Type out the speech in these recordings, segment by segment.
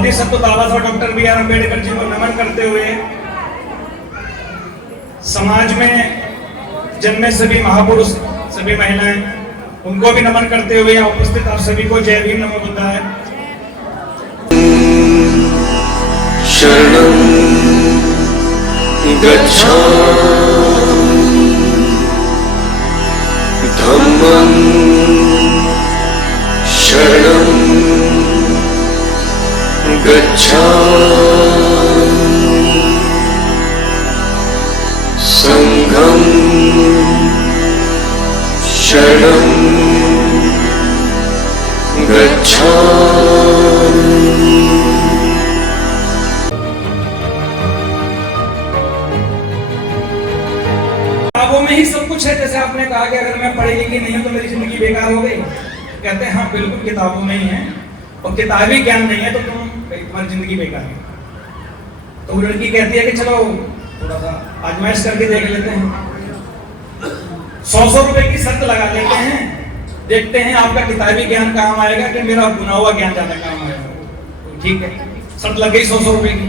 बोधिसत्व बाबा साहब doctor B are Ambedkar ji को नमन करते हुए समाज में जन्मे सभी महापुरुष, सभी महिलाएं, उनको भी नमन करते हुए यहाँ उपस्थित आप सभी को जय भीम नमो बुद्धाय। शरणं गच्छामि धम्मं शरणं गच्छामि संघं शरणं गच्छामि। किताबों में ही सब कुछ है। जैसे आपने कहा कि अगर मैं पढ़ी लिखी नहीं हूं तो मेरी जिंदगी बेकार हो गई, कहते हैं हाँ बिल्कुल किताबों में ही है, और किताबी ज्ञान नहीं है तो तुम्हारी जिंदगी बेकार है। तो वो लड़की कहती है कि चलो थोड़ा सा आजमाइश करके देख लेते हैं, 100 रुपए की शर्त लगा लेते हैं, देखते हैं आपका किताबी ज्ञान काम आएगा कि मेरा बुना हुआ ज्ञान ज्यादा काम आएगा। ठीक है, शर्त लग गई 100 रुपए की।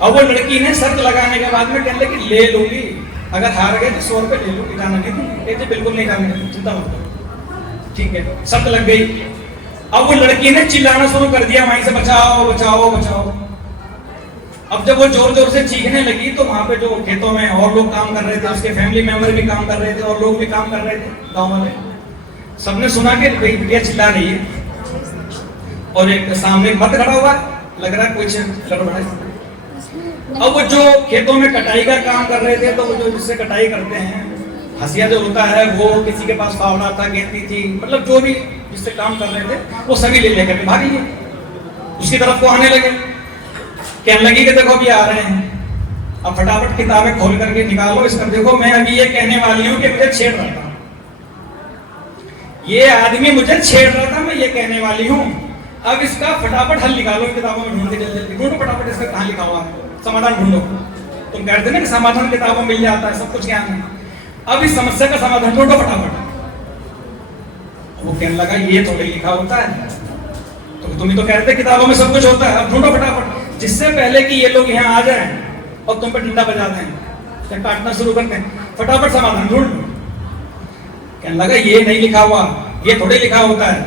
अब वो लड़की ने शर्त लगाने के बाद में कहने लगी ले लूंगी, अगर हार गए तो 100 रुपए ले लूंगी, जाना नहीं दूंगी। बिल्कुल नहीं जाने, चिंता मत करो। ठीक है, शर्त लग गई। अब वो लड़की ने चिल्लाना शुरू कर दिया वहीं से, बचाओ बचाओ बचाओ। अब जब वो जोर जोर से चीखने लगी तो वहां पे जो खेतों में और लोग काम कर रहे थे, उसके फैमिली मेंबर भी काम कर रहे थे और लोग भी काम कर रहे थे, गांव वाले सबने सुना कि बिटिया चिल्ला रही है, और एक सामने मर्द खड़ा हुआ, लग रहा है कुछ गड़बड़ है। अब वो जो खेतों में कटाई का काम कर रहे थे, तो वो जो जिससे कटाई करते हैं, हसिया जो होता है, वो किसी के पास फावड़ा था, गेंदी थी, मतलब जो भी जिससे काम कर रहे थे वो सभी ले लेकर के भाग लिए, उसकी तरफ को आने लगे। कहने लगी कि देखो अभी आ रहे हैं, अब फटाफट किताबें खोल करके निकालो इसका, देखो मैं अभी ये कहने वाली हूँ कि मुझे छेड़ रहा था, ये आदमी मुझे छेड़ रहा था, मैं ये कहने वाली हूँ, अब इसका फटाफट हल निकालो, किताबों में ढूंढ के जल्दी ढूंढो फटाफट, इसका कहाँ लिखा हुआ है, समाधान ढूंढो। तुम कहते ना कि समाधान किताबों में मिल जाता है, सब कुछ ज्ञान है, अब इस समस्या का समाधान ढूंढो फटाफट। वो कहने लगा ये थोड़ी लिखा होता है, तो तुम ही तो कह रहे थे किताबों में सब कुछ होता है, अब ढूंढो फटाफट, जिससे पहले कि ये लोग यहाँ आ जाएं और तुम पे डंडा बजा दें, काटना शुरू कर दें, फटाफट समाधान ढूंढ लो। कहने लगा ये नहीं लिखा हुआ, ये थोड़ी लिखा होता है।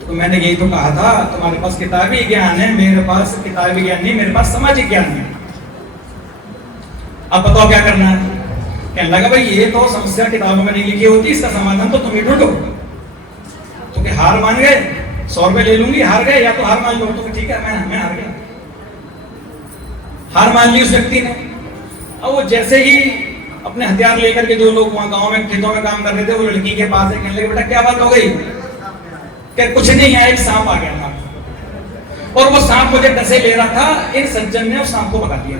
तो मैंने यही तो कहा था, तुम्हारे पास किताबी ज्ञान है, मेरे पास किताबी ज्ञान नहीं, मेरे पास सामाजिक ज्ञान है। अब बताओ क्या करना है। कहने लगा भाई ये तो समस्या किताबों में नहीं लिखी होती, इसका समाधान तो तुम ही ढूंढो। तो कि हार मान गए, 100 रुपए ले लूंगी, हार गए, या तो हार मान लो। तो ठीक है, मैं हार गया, हार मान ली उस व्यक्ति ने। अब वो जैसे ही अपने हथियार लेकर के जो लोग वहां गांव में खेतों में काम कर रहे थे, वो लड़की के पास है, कहने लगे बेटा क्या बात हो गई। क्या कुछ नहीं है, एक सांप आ गया था और वो सांप मुझे डसे ले रहा था, इन सज्जन ने उस सांप को भगा दिया।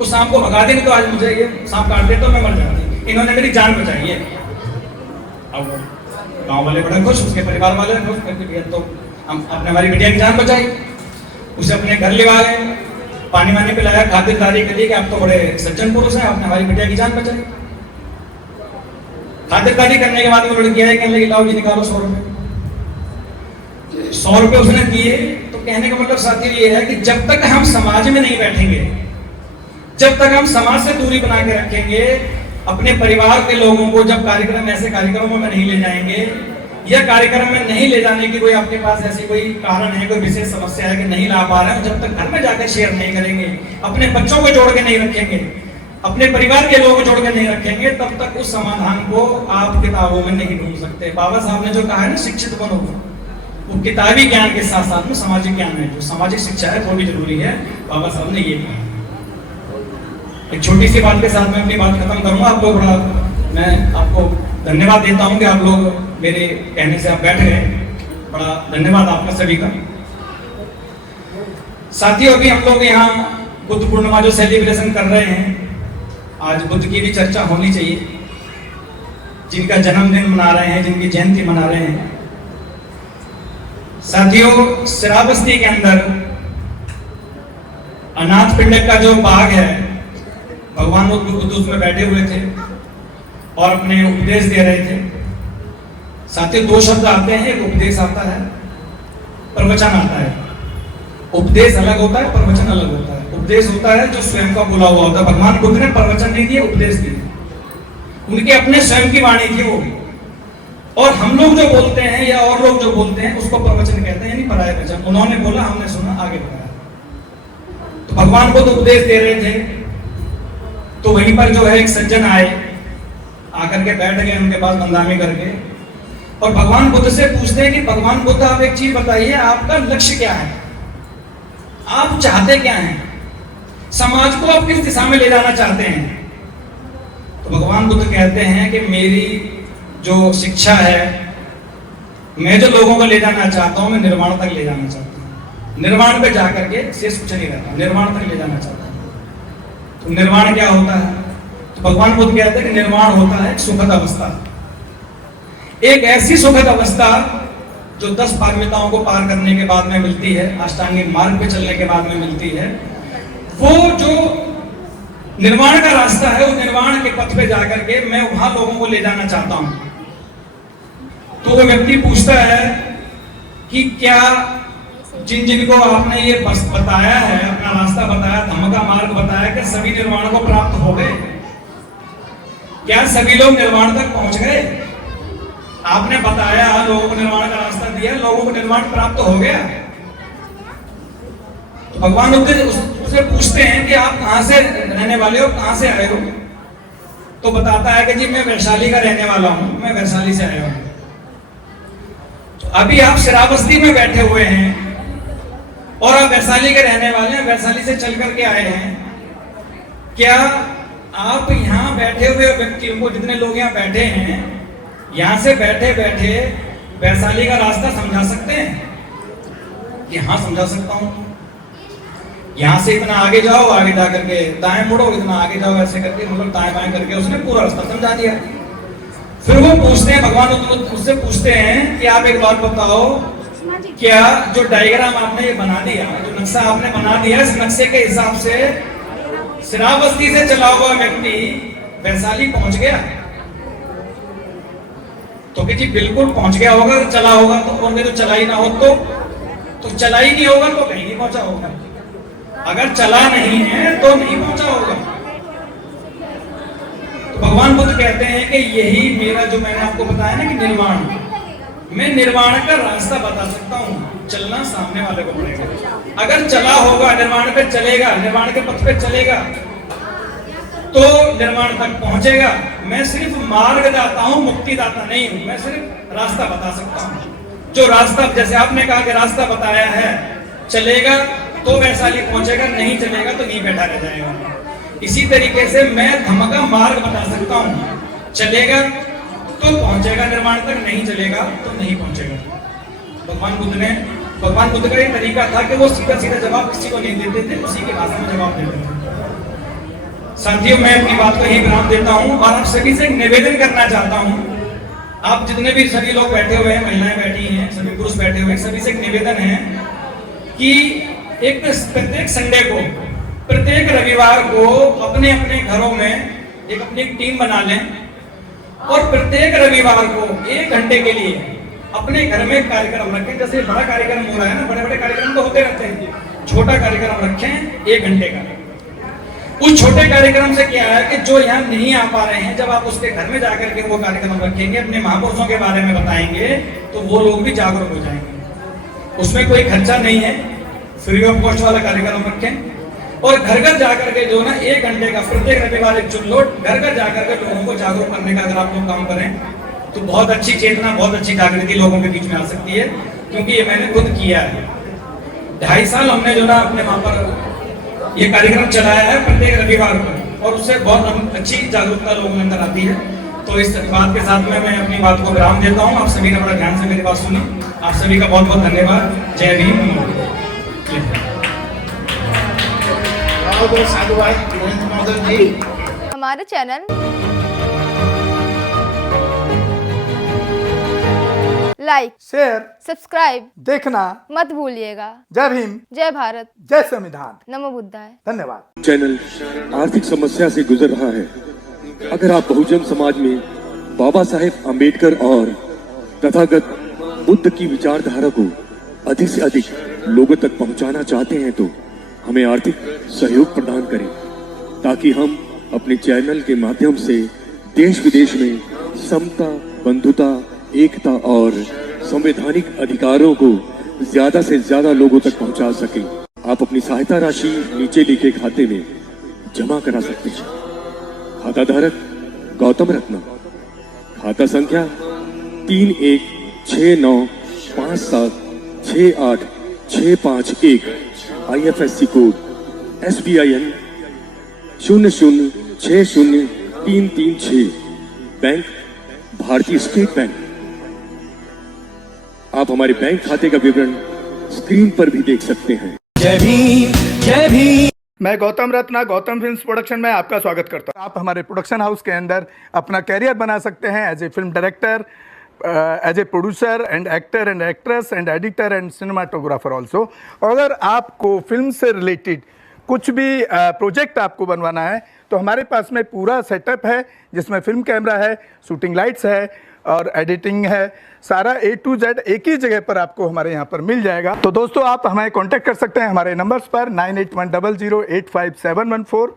उस सांप को भगा देंगे तो आज मुझे ये सांप काट दे तो मैं मर जाती, इन्होंने मेरी जान बचाई है। अब गांव वाले बड़े खुश, उसके परिवार वाले खुश, तो हम अपने हमारी बिटिया की जान बचाई। उसे अपने घर ले गए, पानी वानी पिलाया, खातिरदारी के लिए कि आप तो बड़े सज्जन पुरुष हैं, आपने हमारी बिटिया की जान बचाई। खातिरदारी करने के बाद वो लड़की आई, कहने लगी लाओ जी निकालो 100 रुपए। 100 रुपए उसने दिए। तो कहने का मतलब साथियों ये है कि जब तक हम समाज में नहीं बैठेंगे, जब तक हम समाज से दूरी बना के रखेंगे, अपने परिवार के लोगों को जब कार्यक्रम ऐसे कार्यक्रमों में नहीं ले जाएंगे, या कार्यक्रम में नहीं ले जाने की कोई आपके पास ऐसी कोई कारण है, कोई विशेष समस्या है कि नहीं ला पा रहे हैं, जब तक घर में जाकर शेयर नहीं करेंगे, अपने बच्चों को जोड़ के नहीं रखेंगे, अपने परिवार के लोगों को जोड़ के नहीं रखेंगे, तब तक उस समाधान को आप किताबों में नहीं ढूंढ सकते। बाबा साहब ने जो कहा है ना, शिक्षित बनो, वो किताबी ज्ञान के साथ साथ में सामाजिक ज्ञान है, जो सामाजिक शिक्षा है वो भी जरूरी है। बाबा साहब ने ये कहा। एक छोटी सी बात के साथ मैं अपनी बात खत्म करूंगा। आपको बड़ा मैं आपको धन्यवाद देता हूं कि आप लोग मेरे कहने से आप बैठ गए, बड़ा धन्यवाद आपका सभी का। साथियों अभी हम लोग यहाँ बुद्ध पूर्णिमा जो सेलिब्रेशन कर रहे हैं, आज बुद्ध की भी चर्चा होनी चाहिए, जिनका जन्मदिन मना रहे हैं, जिनकी जयंती मना रहे हैं। साथियों श्रावस्ती के अंदर अनाथ पिंडक का जो बाग है, भगवान बुद्ध उसमें बैठे हुए थे और अपने उपदेश दे रहे थे। साथियों दो शब्द आते हैं, एक उपदेश आता है, प्रवचन आता है। उपदेश अलग होता है, प्रवचन अलग होता है। उपदेश होता है जो स्वयं का बोला हुआ होता है। भगवान बुद्ध ने प्रवचन नहीं दिए, उपदेश दिए, उनके अपने स्वयं की वाणी थी वो। और हम लोग जो बोलते हैं या और लोग जो बोलते हैं उसको प्रवचन कहते हैं, यानी पराय वचन। उन्होंने बोला, हमने सुना, आगे बढ़ाया। तो भगवान बुद्ध उपदेश दे रहे थे, तो वहीं पर जो है एक सज्जन आए, आकर के बैठ गए उनके पास बंदामी करके, और भगवान बुद्ध से पूछते हैं कि भगवान बुद्ध आप एक चीज बताइए, आपका लक्ष्य क्या है, आप चाहते क्या हैं, समाज को आप किस दिशा में ले जाना चाहते हैं। तो भगवान बुद्ध कहते हैं कि मेरी जो शिक्षा है, मैं जो लोगों को ले जाना चाहता हूं, मैं निर्वाण तक ले जाना चाहता हूं। निर्वाण पे जाकर के शेष कुछ नहीं रहता, निर्वाण तक ले जाना चाहता हूं। तो निर्वाण क्या होता है? तो भगवान बुद्ध कहते हैं कि निर्वाण होता है एक सुखद अवस्था, एक ऐसी सुखद अवस्था जो 10 पारमिताओं को पार करने के बाद में मिलती है, अष्टांगिक मार्ग पे चलने के बाद में मिलती है। वो जो निर्वाण का रास्ता है, उस निर्वाण के पथ पे जाकर के मैं वहां लोगों को ले जाना चाहता हूं। तो वो व्यक्ति पूछता है कि क्या जिनको आपने ये बताया है, अपना रास्ता बताया, धम्म का मार्ग बताया, कि सभी निर्वाण को प्राप्त हो गए? क्या सभी लोग निर्वाण तक पहुंच गए? आपने बताया, लोगों को निर्वाण का रास्ता दिया, लोगों को निर्वाण प्राप्त हो गया? तो भगवान उससे पूछते हैं कि आप कहां से रहने वाले हो, कहां से आए हो? तो बताता है कि जी मैं वैशाली का रहने वाला हूं, मैं वैशाली से आया हूं। तो अभी आप श्रावस्ती में बैठे हुए हैं और आप वैशाली के रहने वाले हैं, वैशाली से चल करके आए हैं। क्या आप यहाँ बैठे हुए व्यक्तियों को, जितने लोग यहाँ बैठे हैं, यहां से बैठे बैठे वैशाली का रास्ता समझा सकते हैं? कि हाँ समझा सकता हूं। यहां से इतना आगे जाओ, आगे जा करके दाएं मुड़ो, इतना आगे जाओ, ऐसे करके मतलब दाएं बाएं करके उसने पूरा रास्ता समझा दिया। फिर वो पूछते हैं, भगवान उससे पूछते हैं कि आप एक बात बताओ, क्या जो डायग्राम आपने ये बना दिया, जो नक्शा आपने बना दिया, इस नक्शे के हिसाब से श्रावस्ती से चला हुआ व्यक्ति वैशाली पहुंच गया? तो कि जी बिल्कुल पहुंच गया होगा, चला होगा तो, और तो चला ही ना हो तो चला ही नहीं होगा तो कहीं नहीं पहुंचा होगा। अगर चला नहीं है तो नहीं पहुंचा होगा। तो भगवान बुद्ध कहते हैं कि यही मेरा, जो मैंने आपको बताया ना कि निर्वाण, मैं निर्वाण का रास्ता बता सकता हूं, चलना सामने वाले को पड़ेगा। अगर चला होगा, निर्वाण पे चलेगा, निर्वाण के पथ पे चलेगा, तो निर्वाण तक पहुंचेगा। मैं सिर्फ मार्गदाता हूं, मुक्तिदाता नहीं हूं। मैं सिर्फ रास्ता बता सकता हूं। जो रास्ता, जैसे आपने कहा कि रास्ता बताया है, चलेगा तो वैशाली पहुंचेगा, नहीं चलेगा तो नहीं बैठा रह जाएगा। इसी तरीके से मैं धम्म का मार्ग बता सकता हूं, चलेगा तो पहुंचेगा निर्वाण तक, नहीं चलेगा तो नहीं पहुंचेगा। भगवान बुद्ध का ये तरीका था कि वो सीधा सीधा जवाब किसी को नहीं देते थे, उसी की भाषा में जवाब देते थे। साथियों, मैं अपनी बात को ही विराम देता हूं और आप सभी से निवेदन करना चाहता हूं। आप जितने भी सभी लोग बैठे हुए हैं, महिलाएं बैठी हैं, सभी पुरुष बैठे हुए हैं, सभी से एक निवेदन है कि एक प्रत्येक संडे को, प्रत्येक रविवार को अपने अपने घरों में एक अपनी टीम बना लें और प्रत्येक रविवार को 1 घंटे के लिए अपने घर में कार्यक्रम रखें। जैसे बड़ा कार्यक्रम हो रहा है ना, बड़े बड़े कार्यक्रम तो होते रहते हैं, छोटा कार्यक्रम रखें 1 घंटे का। उस छोटे कार्यक्रम से क्या है कि जो यहाँ नहीं आ पा रहे हैं, जब आप उसके घर में जाकर के वो कार्यक्रम रखेंगे, अपने महापुरुषों के बारे में बताएंगे, तो वो लोग भी जागरूक हो जाएंगे। उसमें कोई खर्चा नहीं है, फ्री ऑफ कॉस्ट वाला कार्यक्रम रखें और घर घर जाकर के जो ना 1 घंटे का प्रत्येक रविवार एक चुन लो, घर घर जाकर के लोगों को जागरूक करने का अगर आप लोग काम करें तो बहुत अच्छी चेतना, बहुत अच्छी जागृति लोगों के बीच में आ सकती है। क्योंकि ये मैंने खुद किया है। 2.5 साल हमने जो ना अपने वहां पर ये कार्यक्रम चलाया है प्रत्येक रविवार को, और उससे बहुत अच्छी जागरूकता लोगों के अंदर आती है। तो इस बात के साथ में मैं अपनी बात को विराम देता हूँ। आप सभी ने बड़ा ध्यान से मेरी बात सुनी, आप सभी का बहुत बहुत धन्यवाद। जय भीम। हमारे चैनल लाइक, शेयर, सब्सक्राइब देखना मत भूलिएगा। जय भीम, जय भारत, जय संविधान, नमो बुद्धाय। धन्यवाद। चैनल आर्थिक समस्या से गुजर रहा है। अगर आप बहुजन समाज में बाबा साहेब अम्बेडकर और तथागत बुद्ध की विचारधारा को अधिक से अधिक लोगों तक पहुंचाना चाहते हैं तो हमें आर्थिक सहयोग प्रदान करें ताकि हम अपने चैनल के माध्यम से देश विदेश में समता, बंधुता, एकता और संवैधानिक अधिकारों को ज्यादा से ज्यादा लोगों तक पहुंचा सकें। आप अपनी सहायता राशि नीचे लिखे खाते में जमा करा सकते हैं। खाता धारक गौतम रत्ना, खाता संख्या 316957686551, IFSC कोड SBIN 0060336, बैंक भारतीय स्टेट बैंक। आप हमारे बैंक खाते का विवरण स्क्रीन पर भी देख सकते हैं। जय भीम, जय भीम। मैं गौतम रत्ना गौतम फिल्म्स प्रोडक्शन में आपका स्वागत करता हूं। आप हमारे प्रोडक्शन हाउस के अंदर अपना कैरियर बना सकते हैं as a film director, as a producer and actor and actress and editor and cinematographer also. अगर आपको फिल्म से रिलेटेड कुछ भी प्रोजेक्ट आपको बनवाना है तो हमारे पास में पूरा सेटअप है, जिसमें फिल्म कैमरा है, शूटिंग लाइट्स है और एडिटिंग है। सारा A to Z एक ही जगह पर आपको हमारे यहाँ पर मिल जाएगा। तो दोस्तों, आप हमें कांटेक्ट कर सकते हैं हमारे नंबर्स पर 9810085714